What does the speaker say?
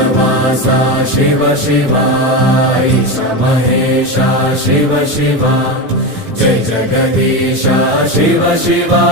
कैलासवासा Shiv Shiva Ish Mahesha Shiv Shiva Jai Jagadisha Shiv Shiva.